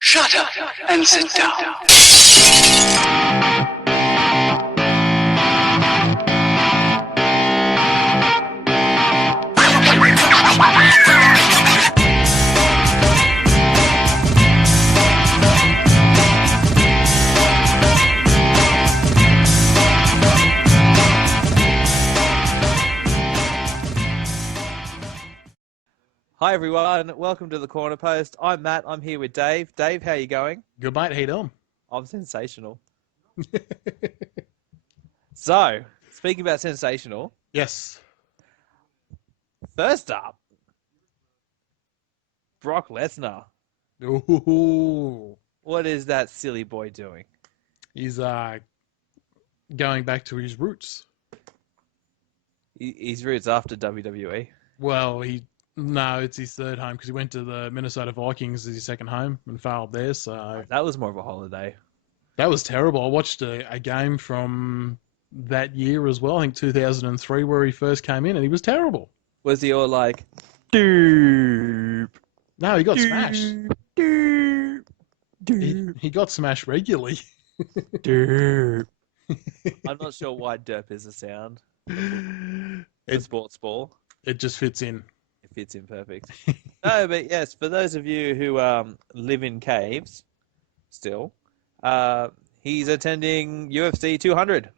Shut up and sit down. Hi everyone, welcome to the Cornerpost. I'm Matt, I'm here with Dave. Dave, how you going? Good, mate. How you doing? I'm sensational. So, speaking about sensational, Yes. first up, Brock Lesnar. Ooh. What is that silly boy doing? He's going back to his roots. His roots after WWE. Well, no, it's his third home because he went to the Minnesota Vikings as his second home and failed there. So That was more of a holiday. that was terrible. I watched a game from that year as well. I think 2003, where he first came in, and he was terrible. Was he all like, doop, No, he got smashed. doop, doop, He got smashed regularly. doop? I'm not sure why derp is a sound. It Sports ball. it just fits in. It fits in perfect. No, but yes, for those of you who live in caves still, he's attending UFC 200.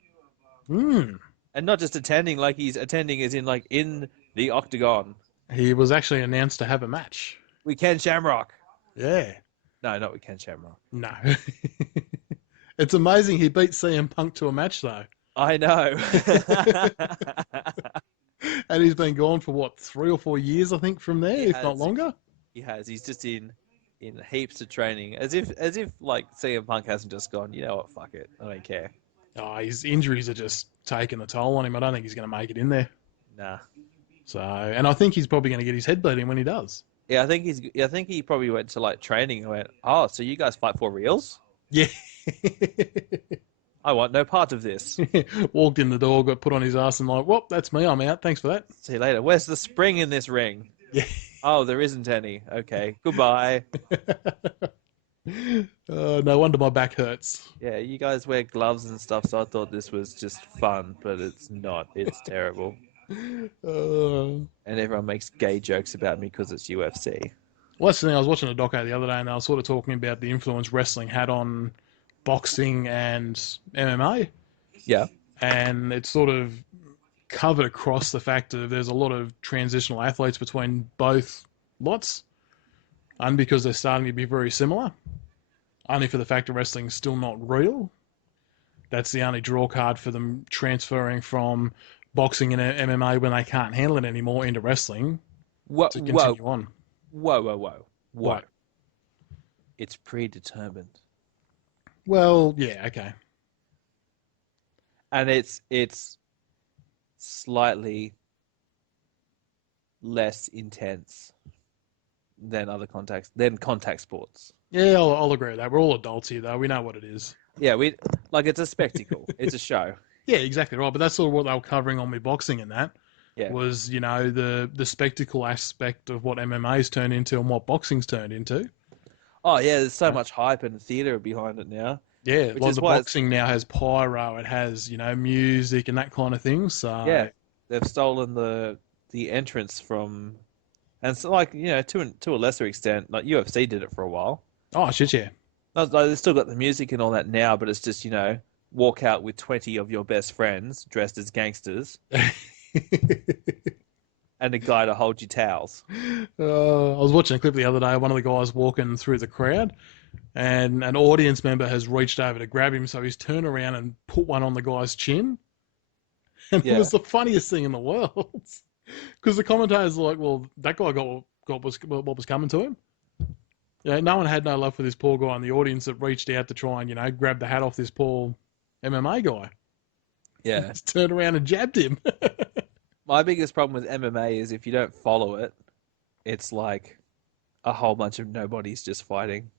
Mm. And not just attending, like he's attending as in like in the octagon. He was actually announced to have a match. We Ken Shamrock. Yeah. No, not with Ken Shamrock. No. It's amazing he beat CM Punk to a match, though. I know. And he's been gone for, 3 or 4 years, I think, from there, if not longer. He has. He's just in heaps of training. As if like CM Punk hasn't just gone, you know what, fuck it. I don't care. Oh, his injuries are just taking the toll on him. I don't think he's going to make it in there. Nah. So, and I think he's probably going to get his head beaten when he does. Yeah, I think he probably went to like training and went, oh, so you guys fight for reals? Yeah. I want no part of this. Walked in the door, got put on his ass and like, well, that's me, I'm out. Thanks for that. See you later. Where's the spring in this ring? Yeah. Oh, there isn't any. Okay, goodbye. No wonder my back hurts. Yeah, you guys wear gloves and stuff, so I thought this was just fun, but it's not. It's terrible. And everyone makes gay jokes about me because it's UFC. Well, that's the thing. I was watching a doco the other day, and they were sort of talking about the influence wrestling had on boxing and MMA. Yeah. And it's sort of covered across the fact that there's a lot of transitional athletes between both lots, and because they're starting to be very similar, only for the fact that wrestling's still not real. That's the only draw card for them transferring from boxing and MMA when they can't handle it anymore into wrestling to continue on. Whoa. It's predetermined. Well, yeah, okay. And it's slightly less intense than contact sports. Yeah, I'll agree with that. We're all adults here, though. We know what it is. Yeah, it's a spectacle. It's a show. Yeah, exactly right. But that's sort of what they were covering on with boxing and that. Yeah. Was, the spectacle aspect of what MMA's turned into and what boxing's turned into. Oh, yeah, there's so much hype and theatre behind it now. Yeah, like the boxing now has pyro, it has, music and that kind of thing. So yeah, they've stolen the entrance from, and so like, to a lesser extent, like UFC did it for a while. Oh, shit, yeah. Like, they've still got the music and all that now, but it's just, walk out with 20 of your best friends dressed as gangsters. And a guy to hold your towels. I was watching a clip the other day. One of the guys walking through the crowd, and an audience member has reached over to grab him, so he's turned around and put one on the guy's chin. And It was the funniest thing in the world. Because the commentators are like, well, that guy got what was coming to him. Yeah, no one had no love for this poor guy in the audience that reached out to try and, grab the hat off this poor MMA guy. Yeah. Just turned around and jabbed him. My biggest problem with MMA is if you don't follow it, it's like a whole bunch of nobodies just fighting.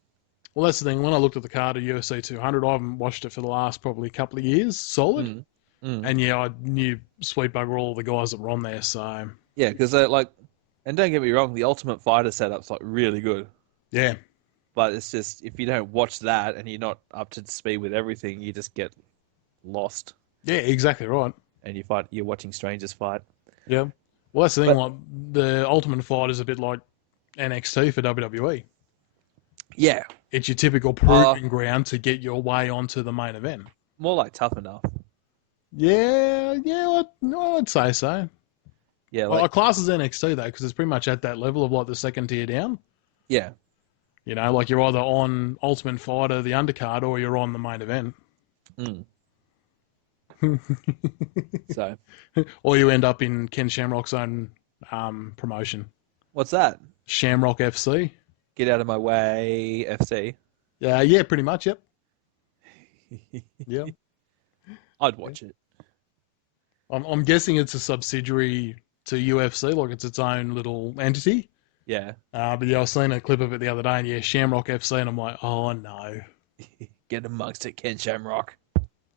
Well, that's the thing. When I looked at the card of UFC 200, I haven't watched it for the last probably couple of years, solid. And yeah, I knew sweet bugger all the guys that were on there. So yeah, because and don't get me wrong, the Ultimate Fighter setup's like really good. Yeah. But it's just, if you don't watch that and you're not up to speed with everything, you just get lost. Yeah, exactly right. And you're watching strangers fight. Yeah. Well, that's the thing. But- Like the Ultimate Fighter is a bit like NXT for WWE. Yeah. It's your typical proving ground to get your way onto the main event. More like Tough Enough. Yeah, I'd say so. Yeah, Well, like, our class is NXT though, because it's pretty much at that level of like the second tier down. yeah. You know, like you're either on Ultimate Fighter, the undercard, or you're on the main event. Mm. So, Or you end up in Ken Shamrock's own promotion. what's that? Shamrock FC. Get out of my way, FC. Yeah, pretty much, yep. Yeah. I'd watch it. I'm guessing it's a subsidiary to UFC, like it's its own little entity. Yeah. But yeah, I was seeing a clip of it the other day, and yeah, Shamrock FC, and I'm like, oh no. Get amongst it, Ken Shamrock.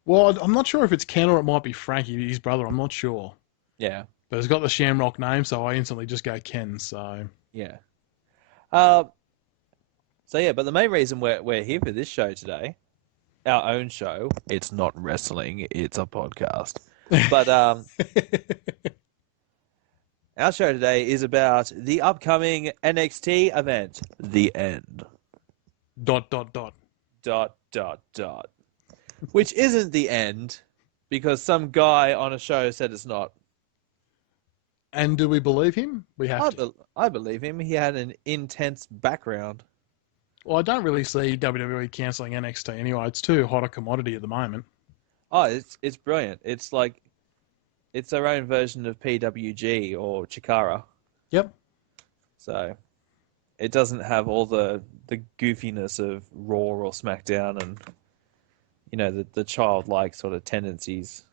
Well, I'm not sure if it's Ken or it might be Frankie, his brother. I'm not sure. Yeah. But it's got the Shamrock name, so I instantly just go Ken. So Yeah. So yeah, but the main reason we're here for this show today, our own show, it's not wrestling, it's a podcast. But our show today is about the upcoming NXT event, The End. ... Which isn't the end, because some guy on a show said it's not. And do we believe him? We have to. I believe him. He had an intense background. Well, I don't really see WWE cancelling NXT anyway. It's too hot a commodity at the moment. Oh, it's brilliant. It's like, it's their own version of PWG or Chikara. Yep. So it doesn't have all the goofiness of Raw or SmackDown and, you know, the childlike sort of tendencies.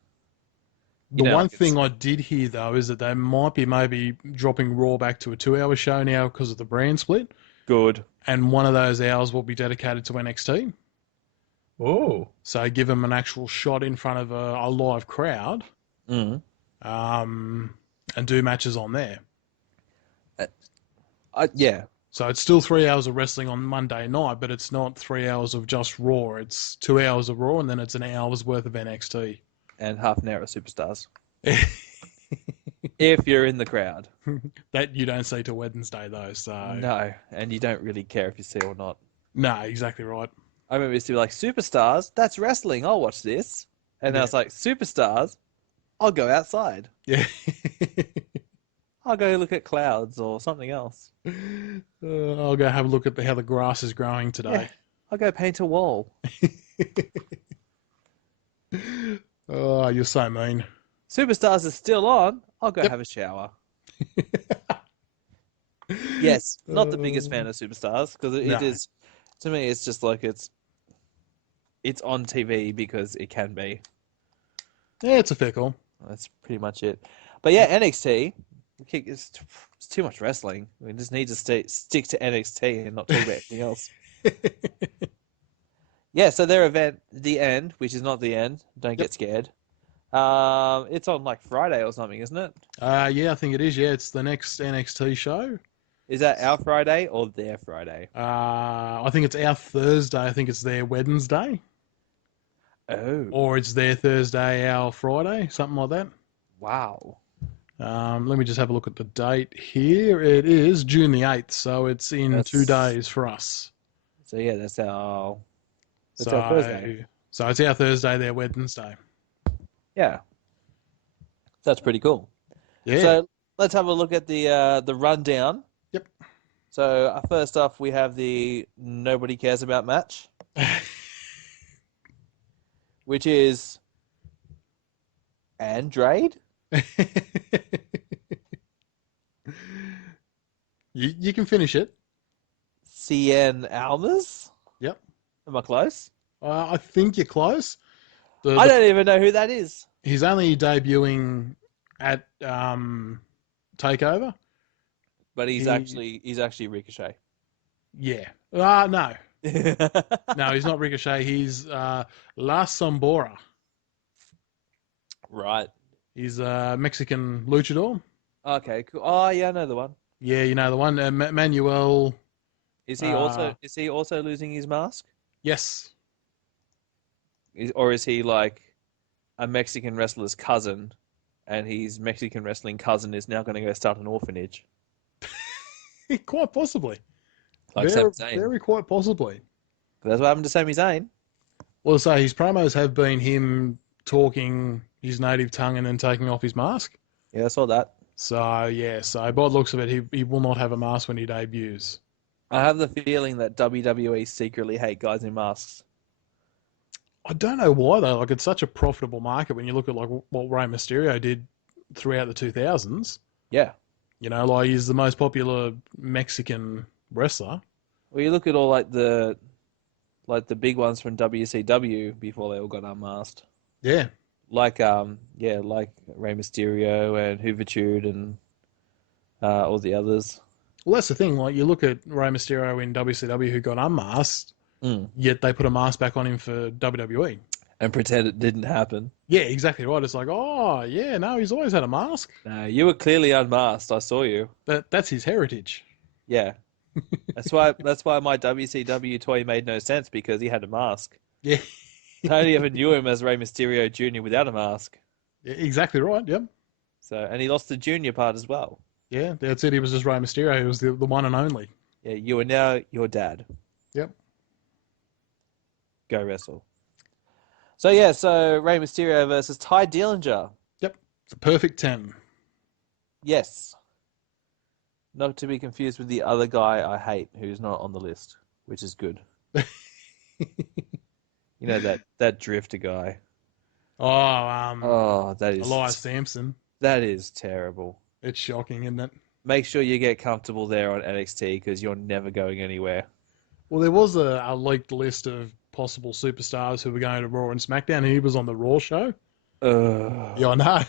The one thing I did hear, though, is that they might be maybe dropping Raw back to a 2-hour show now because of the brand split. Good. And one of those hours will be dedicated to NXT. Oh. So give them an actual shot in front of a live crowd, Mm. and do matches on there. Yeah. So it's still 3 hours of wrestling on Monday night, but it's not 3 hours of just Raw. It's 2 hours of Raw, and then it's an hour's worth of NXT. And half an hour of Superstars. If you're in the crowd. That you don't see till Wednesday, though. So No, and you don't really care if you see or not. No, exactly right. I remember it used to be like, Superstars? That's wrestling. I'll watch this. And I was like, Superstars? I'll go outside. Yeah. I'll go look at clouds or something else. I'll go have a look at how the grass is growing today. Yeah. I'll go paint a wall. Oh, you're so mean. Superstars is still on. I'll go Yep. have a shower. Yes, not the biggest fan of Superstars because it No. is. To me, it's just like it's on TV because it can be. Yeah, it's a fair call. That's pretty much it. But yeah, NXT. It's too much wrestling. We just need to stick to NXT and not talk about anything else. Yeah, so their event, The End, which is not the end. Don't get scared. It's on like Friday or something, isn't it? Yeah, I think it is. Yeah, it's the next NXT show. Is that our Friday or their Friday? I think it's our Thursday. I think it's their Wednesday. Oh, Or it's their Thursday, our Friday, something like that. wow. Let me just have a look at the date here. It is June the 8th, so it's in 2 days for us. So yeah, that's our So Thursday. So it's our Thursday, their Wednesday. Yeah, that's pretty cool. Yeah. So let's have a look at the rundown. Yep. So first off, we have the nobody cares about match, which is Andrade. You can finish it. CN Almas. Yep. Am I close? I think you're close. I don't even know who that is. He's only debuting at Takeover. But he's actually Ricochet. Yeah. No. No, he's not Ricochet. He's La Sombora. Right. He's a Mexican luchador. Okay, cool. Oh, yeah, I know the one. Yeah, you know the one. Manuel Is he also losing his mask? Yes. Or is he like a Mexican wrestler's cousin, and his Mexican wrestling cousin is now going to go start an orphanage? Quite possibly. Like Very, Sami Zayn. very quite possibly. That's what happened to Sami Zayn. Well, so his promos have been him talking his native tongue and then taking off his mask. Yeah, I saw that. So, yeah, so by the looks of it, he will not have a mask when he debuts. I have the feeling that WWE secretly hate guys in masks. I don't know why, though. Like, it's such a profitable market when you look at like what Rey Mysterio did throughout the 2000s. Yeah. You know, like, he's the most popular Mexican wrestler. Well, you look at all like the big ones from WCW before they all got unmasked. Yeah. Like like Rey Mysterio and Juventud and all the others. Well, that's the thing. Like, you look at Rey Mysterio in WCW who got unmasked, yet they put a mask back on him for WWE. And pretend it didn't happen. Yeah, exactly right. It's like, oh, yeah, no, he's always had a mask. No, you were clearly unmasked. I saw you. That's his heritage. Yeah. That's why my WCW toy made no sense, because he had a mask. Yeah. I only ever knew him as Rey Mysterio Jr. without a mask. Yeah, exactly right, yep. So, and he lost the junior part as well. Yeah, that's it. He was just Rey Mysterio. He was the one and only. Yeah, you are now your dad. Yep. Go wrestle. So yeah, Rey Mysterio versus Ty Dillinger. Yep. It's a perfect 10. Yes. Not to be confused with the other guy I hate who's not on the list, which is good. You know that drifter guy. That is Elias Sampson. That is terrible. It's shocking, isn't it? Make sure you get comfortable there on NXT, because you're never going anywhere. Well, there was a leaked list of possible superstars who were going to Raw and SmackDown, and he was on the Raw show. Yeah, I know.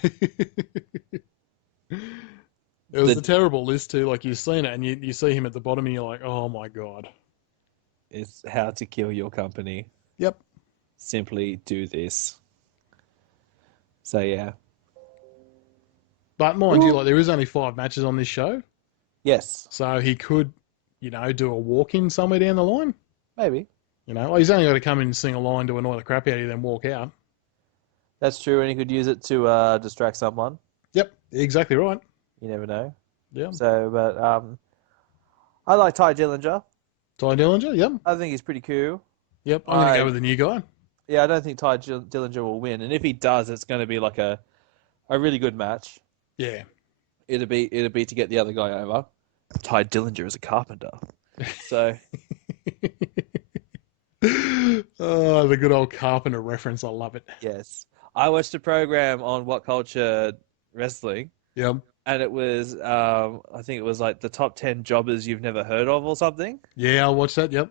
It was a terrible list too. Like, you've seen it, and you see him at the bottom, and you're like, oh my god. It's how to kill your company. Yep. Simply do this. So yeah. But mind you, like, there is only 5 matches on this show, Yes. so he could, do a walk-in somewhere down the line. Maybe. Like, he's only got to come in and sing a line to annoy the crap out of you, then walk out. That's true, and he could use it to distract someone. Yep, exactly right. You never know. Yeah. So, but I like Ty Dillinger. Ty Dillinger, yep. I think he's pretty cool. Yep, I'm going to go with the new guy. Yeah, I don't think Ty Dillinger will win, and if he does, it's going to be like a really good match. Yeah. It'd be to get the other guy over. Ty Dillinger is a carpenter, so. Oh, the good old Carpenter reference. I love it. Yes, I watched a program on What Culture Wrestling. Yep. And it was, I think it was like the top 10 jobbers you've never heard of or something. Yeah, I'll watch that. Yep.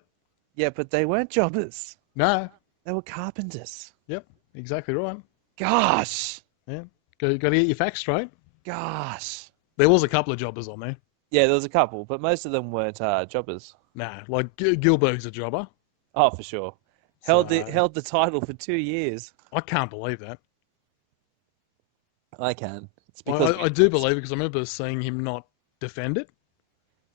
Yeah, but they weren't jobbers. No. They were carpenters. Yep. Exactly right. Gosh. Yeah. Got to get your facts straight. Gosh. There was a couple of jobbers on there. Yeah, there was a couple, but most of them weren't jobbers. No, like Gilbert's a jobber. Oh, for sure. Held the title for 2 years. I can't believe that. I can. It's because I do believe it, because I remember seeing him not defend it.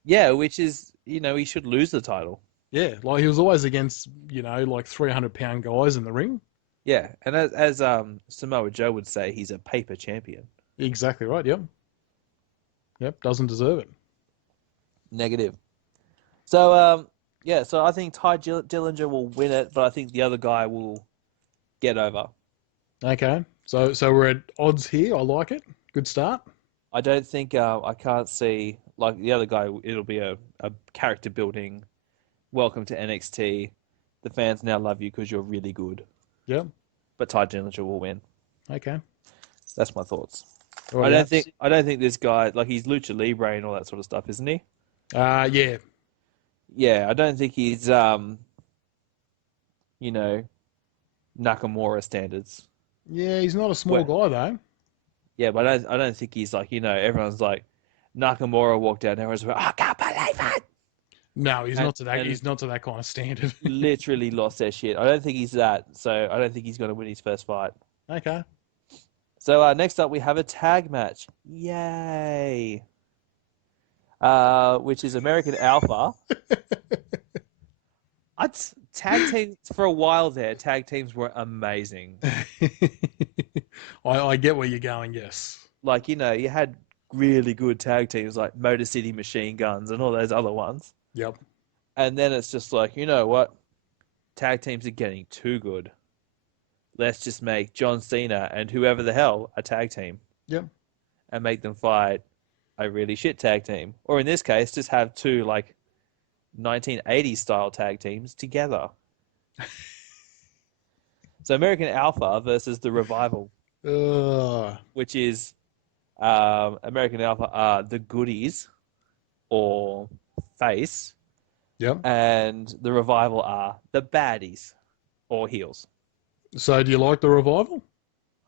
Yeah, which is, he should lose the title. Yeah, like he was always against, like 300-pound guys in the ring. Yeah, and as Samoa Joe would say, he's a paper champion. Exactly right, yep. Yep, doesn't deserve it. Negative. So, so I think Ty Dillinger will win it, but I think the other guy will get over. Okay, so we're at odds here. I like it. Good start. I don't think I can't see, like the other guy, it'll be a character building. Welcome to NXT. The fans now love you because you're really good. Yeah. But Ty Dillinger will win. Okay. That's my thoughts. Right, I don't think this guy, like, he's Lucha Libre and all that sort of stuff, isn't he? Yeah. Yeah, I don't think he's Nakamura standards. Yeah, he's not a small guy though. Yeah, but I don't think he's like, everyone's like, Nakamura walked out and everyone's like, I can't believe it. No, he's not to that. He's not to that kind of standard. Literally lost their shit. I don't think he's that. So I don't think he's going to win his first fight. Okay. So next up we have a tag match. Yay! Which is American Alpha Tag teams for a while there. Tag teams were amazing. I get where you're going. Yes. Like you had really good tag teams like Motor City Machine Guns and all those other ones. Yep. And then it's just like, you know what? Tag teams are getting too good. Let's just make John Cena and whoever the hell a tag team. Yep. And make them fight a really shit tag team. Or in this case, just have two like 1980s style tag teams together. So American Alpha versus the Revival, which is American Alpha are the goodies or face. Yep. And the Revival are the baddies or heels. So do you like the Revival?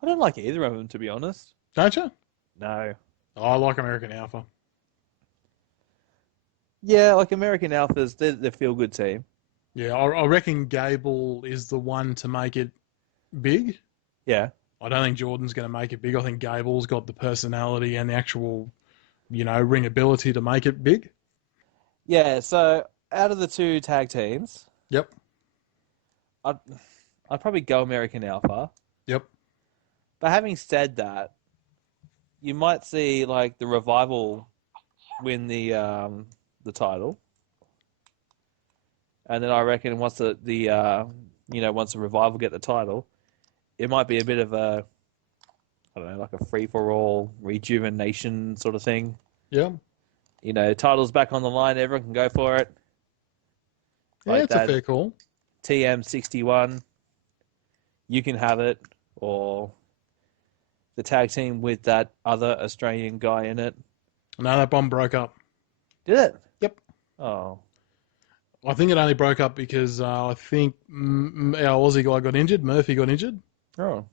I don't like either of them, to be honest. Don't you? No. I like American Alpha. Yeah, like American Alphas, they're the feel-good team. Yeah, I reckon Gable is the one to make it big. Yeah. I don't think Jordan's going to make it big. I think Gable's got the personality and the actual, ring ability to make it big. Yeah, so out of the two tag teams, Yep. I'd probably go American Alpha. Yep. But having said that, you might see like the Revival win the title, and then I reckon once the once the Revival get the title, it might be a bit of a, I don't know, like a free for all rejuvenation sort of thing. Yeah. Title's back on the line, everyone can go for it. Yeah, Like it's a fair call. TM61, you can have it, or the tag team with that other Australian guy in it. No, that bomb broke up. Did it? Yep. Oh. I think it only broke up because I think our Aussie guy got injured. Murphy got injured. Oh.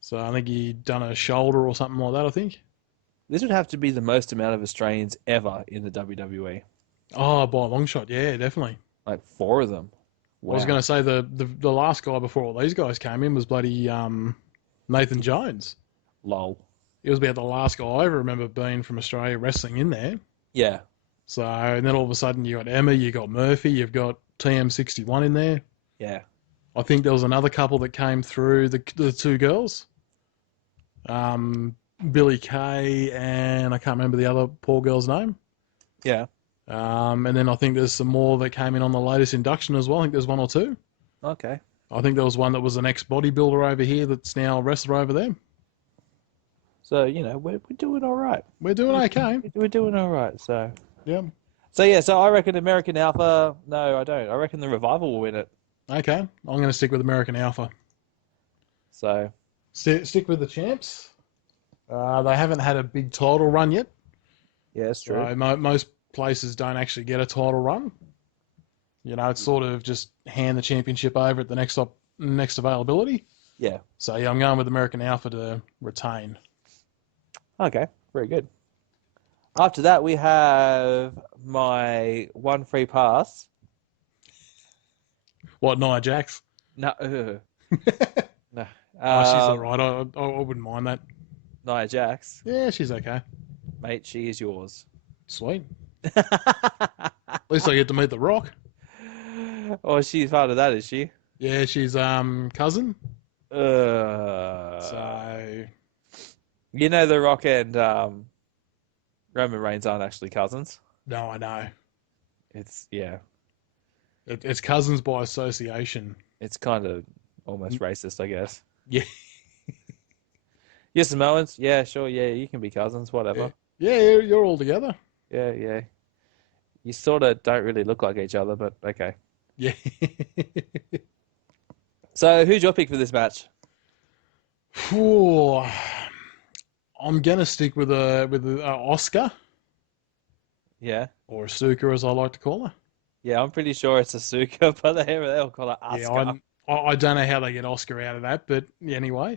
So I think he'd done a shoulder or something like that, I think. This would have to be the most amount of Australians ever in the WWE. Oh, by a long shot. Yeah, definitely. Like 4 of them. Wow. I was going to say the last guy before all these guys came in was bloody Nathan Jones. Lol. He was about the last guy I ever remember being from Australia wrestling in there. Yeah. So, and then all of a sudden you got Emma, you got Murphy, you've got TM61 in there. Yeah. I think there was another couple that came through, the two girls. Billy Kay and I can't remember the other poor girl's name. Yeah. And then I think there's some more that came in on the latest induction as well. I think there's 1 or 2. Okay. I think there was one that was an ex-bodybuilder over here that's now a wrestler over there. So, we're doing all right. We're doing okay. We're doing all right, so. Yeah. So I reckon American Alpha, no, I don't. I reckon the Revival will win it. Okay. I'm going to stick with American Alpha. So. Stick with the champs. They haven't had a big title run yet. Yeah, that's true. So most places don't actually get a title run. It's sort of just hand the championship over at the next availability. Yeah. So, yeah, I'm going with American Alpha to retain. Okay, very good. After that, we have my one free pass. What, Nia Jax? No. No. Oh, she's all right. I wouldn't mind that. Nia Jax. Yeah, she's okay. Mate, she is yours. Sweet. At least I get to meet The Rock. Oh, she's part of that, is she? Yeah, she's cousin. So... The Rock and Roman Reigns aren't actually cousins. No, I know. It's, yeah. It's cousins by association. It's kind of almost racist, I guess. Yeah. You're Samoans? Yeah, sure, yeah, you can be cousins, whatever. Yeah, you're all together. Yeah, yeah. You sort of don't really look like each other, but okay. Yeah. So, who's your pick for this match? Ooh, I'm gonna stick with a Oscar. Yeah. Or Asuka, as I like to call her. Yeah, I'm pretty sure it's Asuka, but they'll call her Asuka. Yeah, I don't know how they get Oscar out of that, but anyway.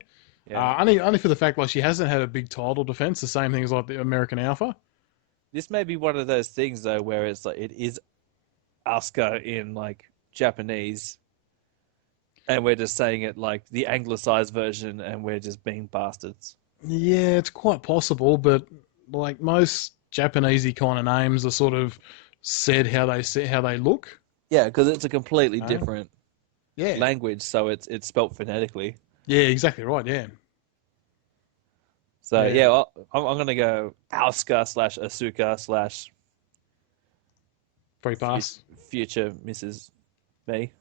Yeah. Only for the fact like she hasn't had a big title defense, the same thing as like the American Alpha. This may be one of those things though, where it's like it is Asuka in like Japanese, and we're just saying it like the anglicized version, and we're just being bastards. Yeah, it's quite possible, but like most Japanesey kind of names are sort of said how they look. Yeah, because it's a completely No. different Yeah. language, so it's spelt phonetically. Yeah, exactly right, yeah. So Yeah. yeah, well, I'm gonna go Asuka / Asuka Free / pass. future Mrs. Me.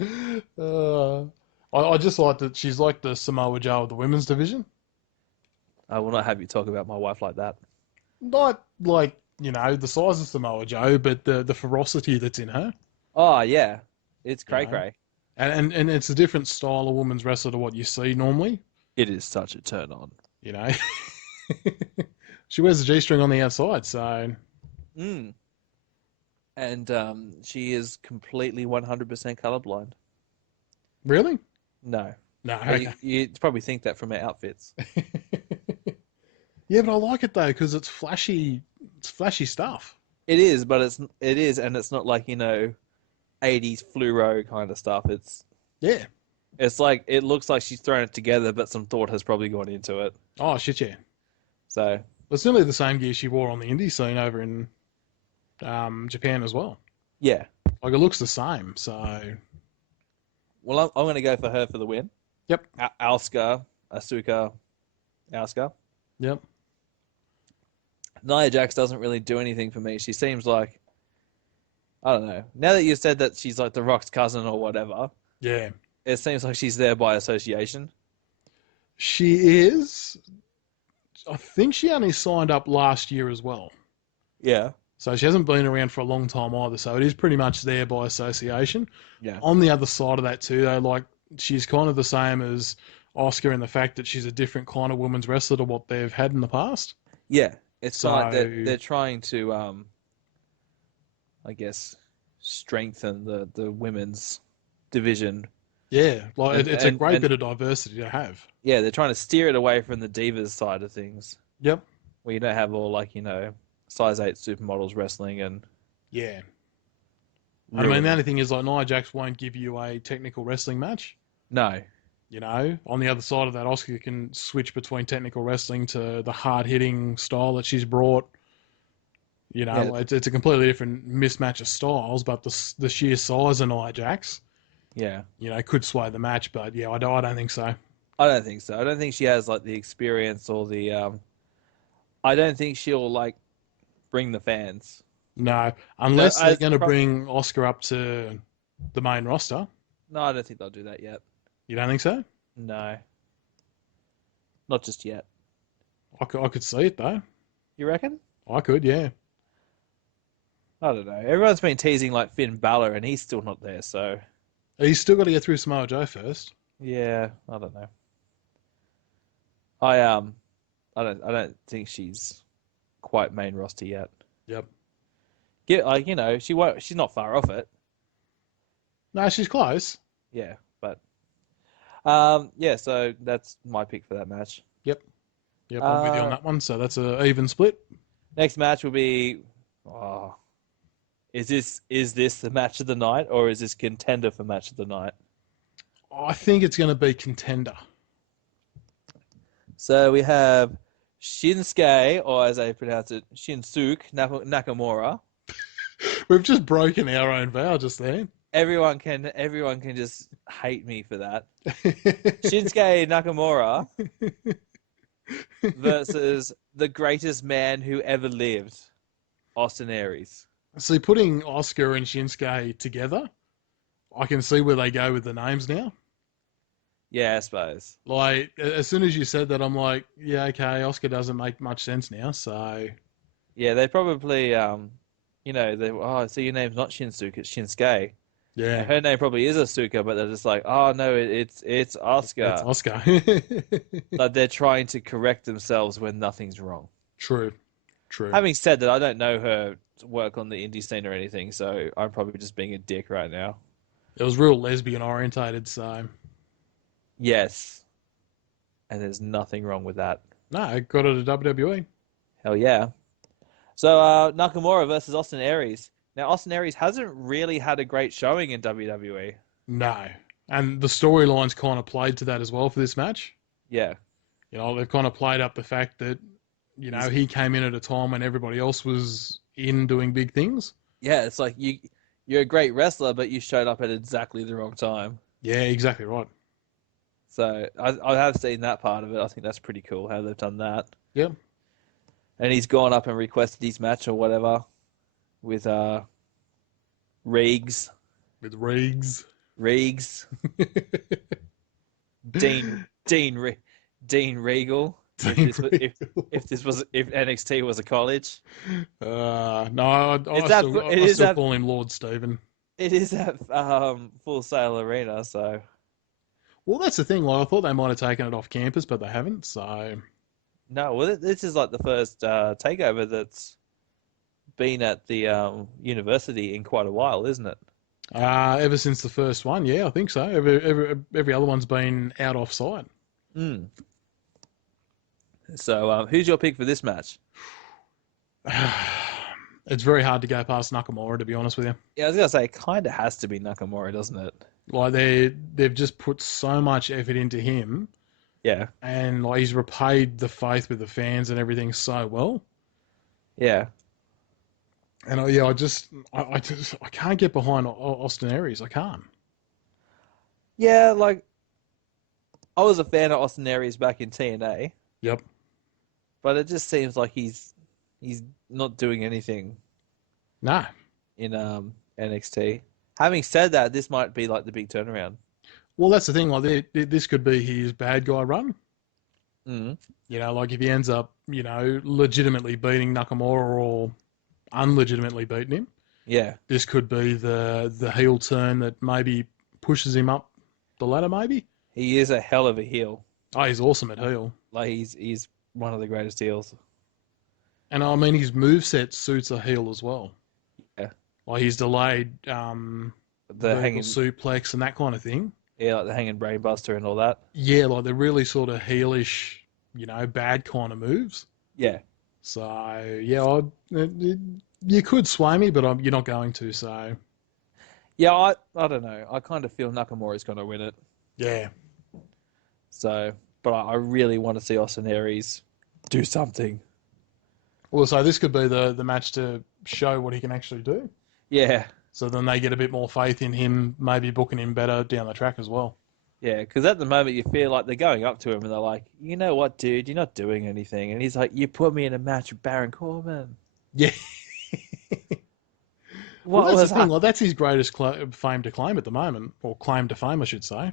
I just like that she's like the Samoa Joe of the women's division. I will not have you talk about my wife like that. Not like, the size of Samoa Joe, but the ferocity that's in her. Oh yeah, it's You cray know? cray. And it's a different style of women's wrestler to what you see normally. It is such a turn on. You know, she wears a G-string on the outside, so Mm. And she is completely 100% colorblind. really, No, no, but okay. you probably think that from her outfits. Yeah, but I like it though because it's flashy. It's flashy stuff. It is, but it is, and it's not like 80s fluoro kind of stuff. Yeah. It's like it looks like she's thrown it together, but some thought has probably gone into it. Oh shit, yeah. So It's nearly the same gear she wore on the indie scene over in Japan as well. yeah, Like it looks the same. So well, I'm going to go for her for the win. yep, Asuka, Asuka. yep. Nia Jax doesn't really do anything for me. She seems like, I don't know. Now that you said that she's like The Rock's cousin or whatever, Yeah. it seems like she's there by association. She is. I think she only signed up last year as well. Yeah. So she hasn't been around for a long time either. So it is pretty much there by association. Yeah. On the other side of that too, though, like she's kind of the same as Oscar in the fact that she's a different kind of women's wrestler to what they've had in the past. Yeah. It's like So- they're trying to, I guess, strengthen the women's division. Yeah, like And- it's a and- great and- bit of diversity to have. Yeah, they're trying to steer it away from the divas side of things, Yep. where you don't have all like size 8 supermodels wrestling and. Yeah. I mean, the only thing is, like, Nia Jax won't give you a technical wrestling match. No. On the other side of that, Oscar can switch between technical wrestling to the hard-hitting style that she's brought. Yeah. It's a completely different mismatch of styles, but the sheer size of Nia Jax, Yeah. could sway the match. But yeah, I don't think so. I don't think so. I don't think she has like the experience or the. I don't think she'll like bring the fans. No, unless they're as going to pro- bring Oscar up to the main roster. No, I don't think they'll do that yet. You don't think so? No. Not just yet. I could see it though. You reckon? I could, yeah. I don't know. Everyone's been teasing like Finn Balor, and he's still not there. So He's still got to get through Samoa Joe first. yeah, I don't know. I don't think she's quite main roster yet. Yep. Yeah, like she won't. She's not far off it. No, she's close. Yeah, but yeah. So that's my pick for that match. Yep, I'm with you on that one. So that's an even split. Next match will be. Oh, is this the match of the night, or is this contender for match of the night? I think it's going to be contender. So we have Shinsuke, or as I pronounce it, Shinsuke Nakamura. We've just broken our own vow just then. Everyone can just hate me for that. Shinsuke Nakamura versus the greatest man who ever lived, Austin Aries. See, putting Oscar and Shinsuke together, I can see where they go with the names now. Yeah, I suppose. Like, as soon as you said that, I'm like, yeah, okay, Oscar doesn't make much sense now, so... Yeah, they probably, so your name's not Shinsuke, it's Shinsuke. Yeah. And her name probably is Asuka, but they're just like, oh no, it's Oscar. It's Oscar. Like they're trying to correct themselves when nothing's wrong. True. Having said that, I don't know her work on the indie scene or anything, so I'm probably just being a dick right now. It was real lesbian orientated, so... Yes. And there's nothing wrong with that. No, I got it at WWE. Hell yeah. So Nakamura versus Austin Aries. Now, Austin Aries hasn't really had a great showing in WWE. No. And the storyline's kind of played to that as well for this match. Yeah. They've kind of played up the fact that, he came in at a time when everybody else was in doing big things. Yeah, it's like you're a great wrestler, but you showed up at exactly the wrong time. Yeah, exactly right. So I have seen that part of it. I think that's pretty cool how they've done that. Yep. And he's gone up and requested his match or whatever with Reegs. With Reegs. Reegs. Dean Regal. If NXT was a college. No, I still call him Lord Stephen. It is at Full Sail Arena, so. Well, that's the thing. Like, I thought they might have taken it off campus, but they haven't. So. No, well, this is like the first takeover that's been at the university in quite a while, isn't it? Ever since the first one, yeah, I think so. Every other one's been out off site. Mm. So, who's your pick for this match? It's very hard to go past Nakamura, to be honest with you. Yeah, I was gonna say it kind of has to be Nakamura, doesn't it? Like they've just put so much effort into him. Yeah. And like he's repaid the faith with the fans and everything so well. Yeah. And I can't get behind Austin Aries. I can't. Yeah, like I was a fan of Austin Aries back in TNA. Yep. But it just seems like he's not doing anything. No. In NXT. Having said that, this might be like the big turnaround. Well, that's the thing. Like this could be his bad guy run. Mm. You know, like if he ends up, legitimately beating Nakamura or unlegitimately beating him. Yeah. This could be the heel turn that maybe pushes him up the ladder. Maybe. He is a hell of a heel. Oh, he's awesome at heel. Like he's one of the greatest heels. And I mean, his moveset suits a heel as well. Yeah. Like he's delayed the hanging suplex and that kind of thing. Yeah, like the hanging brainbuster and all that. Yeah, like they're really sort of heelish, bad kind of moves. Yeah. So, yeah, you could sway me, but you're not going to, so. Yeah, I don't know. I kind of feel Nakamura's going to win it. Yeah. So, but I really want to see Austin Aries do something. Well, so this could be the match to show what he can actually do. Yeah. So then they get a bit more faith in him, maybe booking him better down the track as well. Yeah, because at the moment you feel like they're going up to him and they're like, you know what, dude, you're not doing anything. And he's like, you put me in a match with Baron Corbin. Yeah. Well, that's the thing. Like, that's his greatest fame to claim at the moment, or claim to fame, I should say.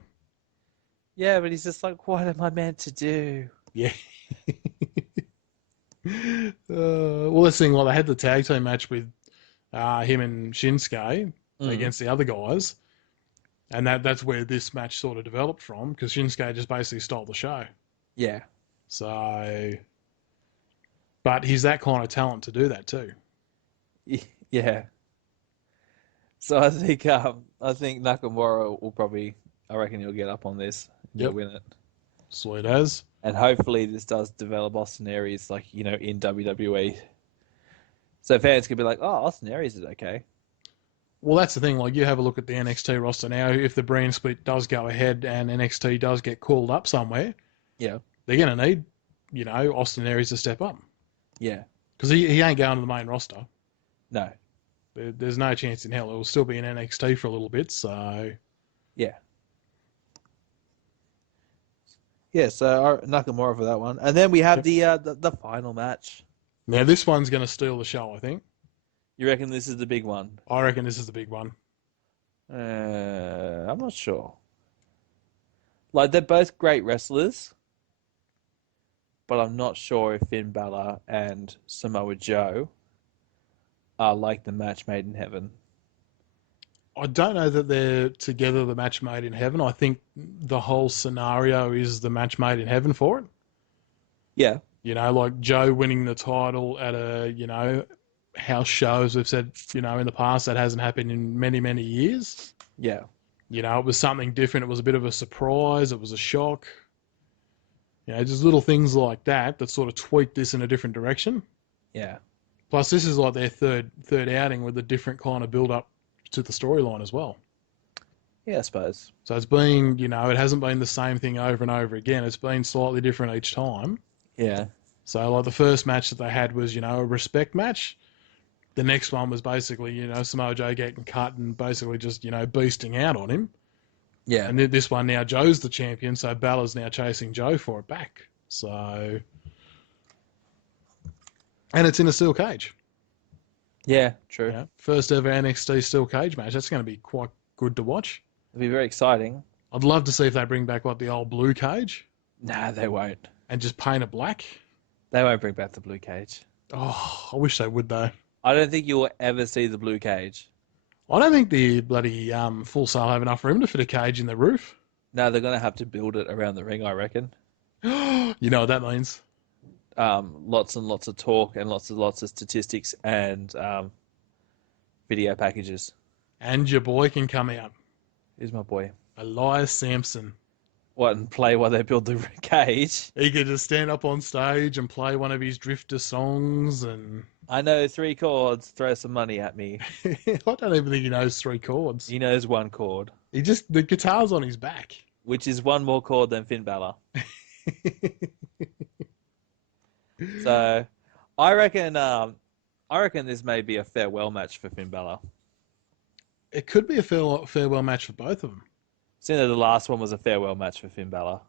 Yeah, but he's just like, what am I meant to do? Yeah. Well, let's see. Well, they had the tag team match with him and Shinsuke against the other guys, and that's where this match sort of developed from, because Shinsuke just basically stole the show. Yeah. So, but he's that kind of talent to do that too. Yeah. So I think Nakamura will probably, I reckon he'll get up on this. He'll win it. Sweet as. And hopefully this does develop Austin Aries, like, in WWE. So fans could be like, oh, Austin Aries is okay. Well, that's the thing. Like, you have a look at the NXT roster now. If the brand split does go ahead and NXT does get called up somewhere, yeah, they're going to need, Austin Aries to step up. Yeah. Because he ain't going to the main roster. No. There's no chance in hell. It will still be in NXT for a little bit, so... Yeah. Yeah, so Nakamura for that one. And then we have the final match. Now, this one's going to steal the show, I think. You reckon this is the big one? I reckon this is the big one. I'm not sure. Like, they're both great wrestlers, but I'm not sure if Finn Balor and Samoa Joe are like the match made in heaven. I don't know that they're together the match made in heaven. I think the whole scenario is the match made in heaven for it. Yeah. Like Joe winning the title at a, house shows, we've said, in the past, that hasn't happened in many, many years. Yeah. It was something different. It was a bit of a surprise. It was a shock. Just little things like that sort of tweak this in a different direction. Yeah. Plus, this is like their third outing with a different kind of build-up to the storyline as well. Yeah, I suppose. So it's been, it hasn't been the same thing over and over again. It's been slightly different each time. Yeah. So, like, the first match that they had was, a respect match. the next one was basically, Samoa Joe getting cut and basically just, beasting out on him. Yeah. And then this one now, Joe's the champion, so Balor's now chasing Joe for it back. So, and it's in a steel cage. Yeah, true. Yeah. First ever NXT steel cage match. That's going to be quite good to watch. It'll be very exciting. I'd love to see if they bring back the old blue cage. Nah, they won't. And just paint it black. They won't bring back the blue cage. Oh, I wish they would though. I don't think you'll ever see the blue cage. I don't think the bloody Full Sail have enough room to fit a cage in the roof. No, they're going to have to build it around the ring, I reckon. You know what that means? Lots and lots of talk and lots of statistics and video packages. And your boy can come out. Who's my boy? Elias Sampson. What, and play while they build the cage? He could just stand up on stage and play one of his Drifter songs and... I know 3 chords, throw some money at me. I don't even think he knows 3 chords. He knows 1 chord. The guitar's on his back. Which is 1 more chord than Finn Balor. So, I reckon this may be a farewell match for Finn Balor. It could be a farewell match for both of them. Seeing that the last one was a farewell match for Finn Balor.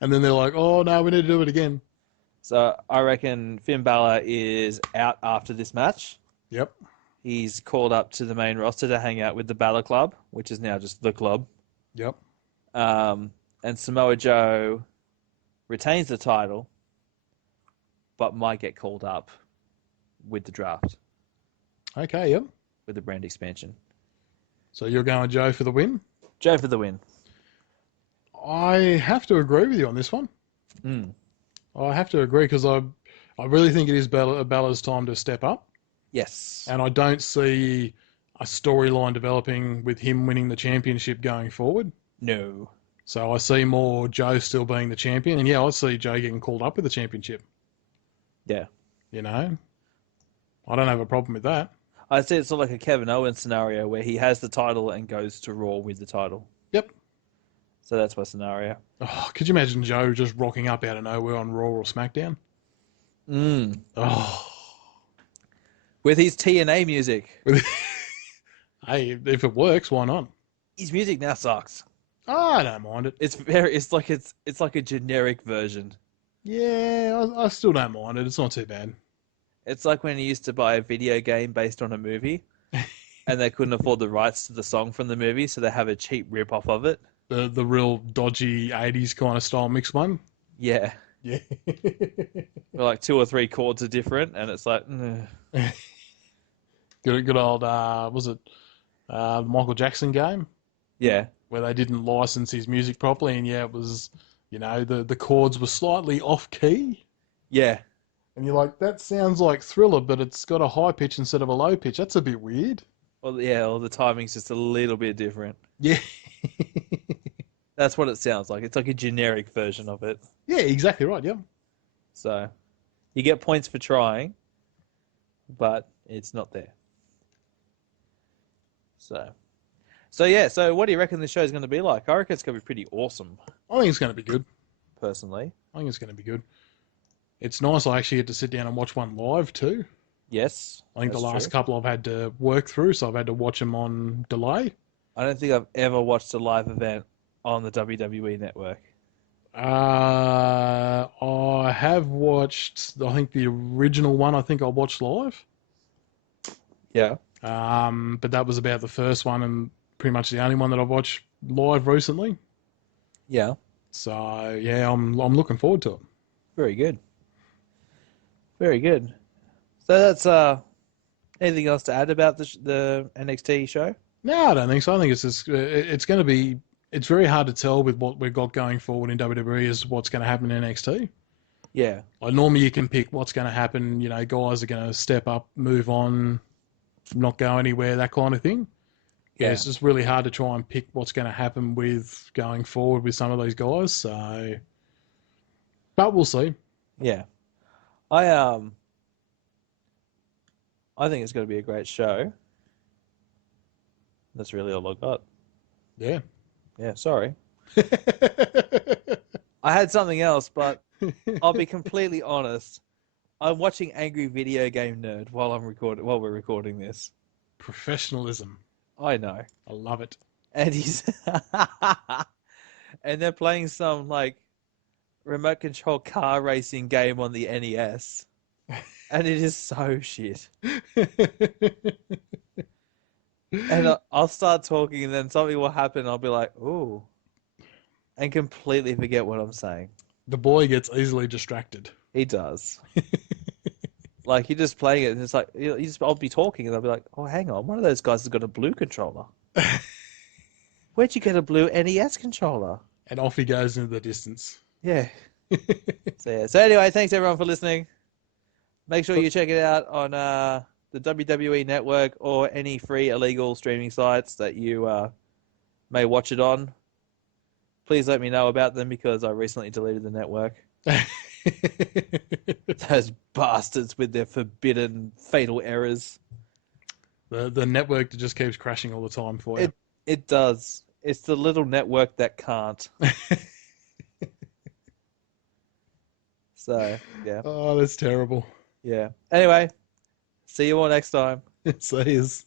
And then they're like, oh no, we need to do it again. So I reckon Finn Balor is out after this match. Yep. He's called up to the main roster to hang out with the Balor Club, which is now just the club. Yep. And Samoa Joe retains the title, but might get called up with the draft, Okay, yep. with the brand expansion. So you're going Joe for the win? Joe for the win. I have to agree with you on this one. Mm. I have to agree because I really think it is Balor's time to step up. Yes. And I don't see a storyline developing with him winning the championship going forward. No. So I see more Joe still being the champion. And yeah, I see Joe getting called up with the championship. Yeah. I don't have a problem with that. I see it's sort of like a Kevin Owens scenario where he has the title and goes to Raw with the title. Yep. So that's my scenario. Oh, could you imagine Joe just rocking up out of nowhere on Raw or SmackDown? Mm. Oh. With his TNA music. Hey, if it works, why not? His music now sucks. Oh, I don't mind it. It's like a generic version. Yeah, I still don't mind it. It's not too bad. It's like when you used to buy a video game based on a movie and they couldn't afford the rights to the song from the movie, so they have a cheap rip-off of it. The real dodgy 80s kind of style mix one? Yeah. Yeah. Where like 2 or 3 chords are different and it's like... Good old, was it the Michael Jackson game? Yeah. Where they didn't license his music properly and yeah, it was, the chords were slightly off-key. Yeah. And you're like, that sounds like Thriller, but it's got a high pitch instead of a low pitch. That's a bit weird. Well, yeah, or the timing's just a little bit different. Yeah. That's what it sounds like. It's like a generic version of it. Yeah, exactly right, yeah. So, you get points for trying, but it's not there. So what do you reckon this show is going to be like? I reckon it's going to be pretty awesome, I think it's going to be good. personally. I think it's going to be good. It's nice I actually get to sit down and watch one live too. Yes. I think the that's last true. couple I've had to work through, so I've had to watch them on delay. I don't think I've ever watched a live event on the WWE network. I have watched, I think the original one I watched live. Yeah. But that was about the first one and pretty much the only one that I've watched live recently. Yeah. So yeah, I'm looking forward to it. Very good. Very good. So that's anything else to add about the NXT show? No, I don't think so. I think it's going to be. It's very hard to tell with what we've got going forward in WWE is what's going to happen in NXT. Yeah. Like normally you can pick what's going to happen. Guys are going to step up, move on, not go anywhere, that kind of thing. Yeah, it's just really hard to try and pick what's going to happen with going forward with some of these guys. So, but we'll see. Yeah. I think it's going to be a great show. That's really all I got. Yeah. Yeah, sorry. I had something else, but I'll be completely honest. I'm watching Angry Video Game Nerd while we're recording this. Professionalism. I know. I love it. And he's and they're playing some like remote control car racing game on the NES. And it is so shit. And I'll start talking and then something will happen. I'll be like, ooh. And completely forget what I'm saying. The boy gets easily distracted. He does. Like, you're just playing it and it's like, I'll be talking and I'll be like, oh, hang on. One of those guys has got a blue controller. Where'd you get a blue NES controller? And off he goes into the distance. Yeah. So anyway, thanks everyone for listening. Make sure you check it out on the WWE Network or any free illegal streaming sites that you may watch it on. Please let me know about them because I recently deleted the network. Those bastards with their forbidden fatal errors. The network that just keeps crashing all the time for you. It does. It's the little network that can't. So, yeah. Oh, that's terrible. Yeah. Anyway, see you all next time. So it is.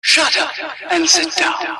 Shut up and sit down.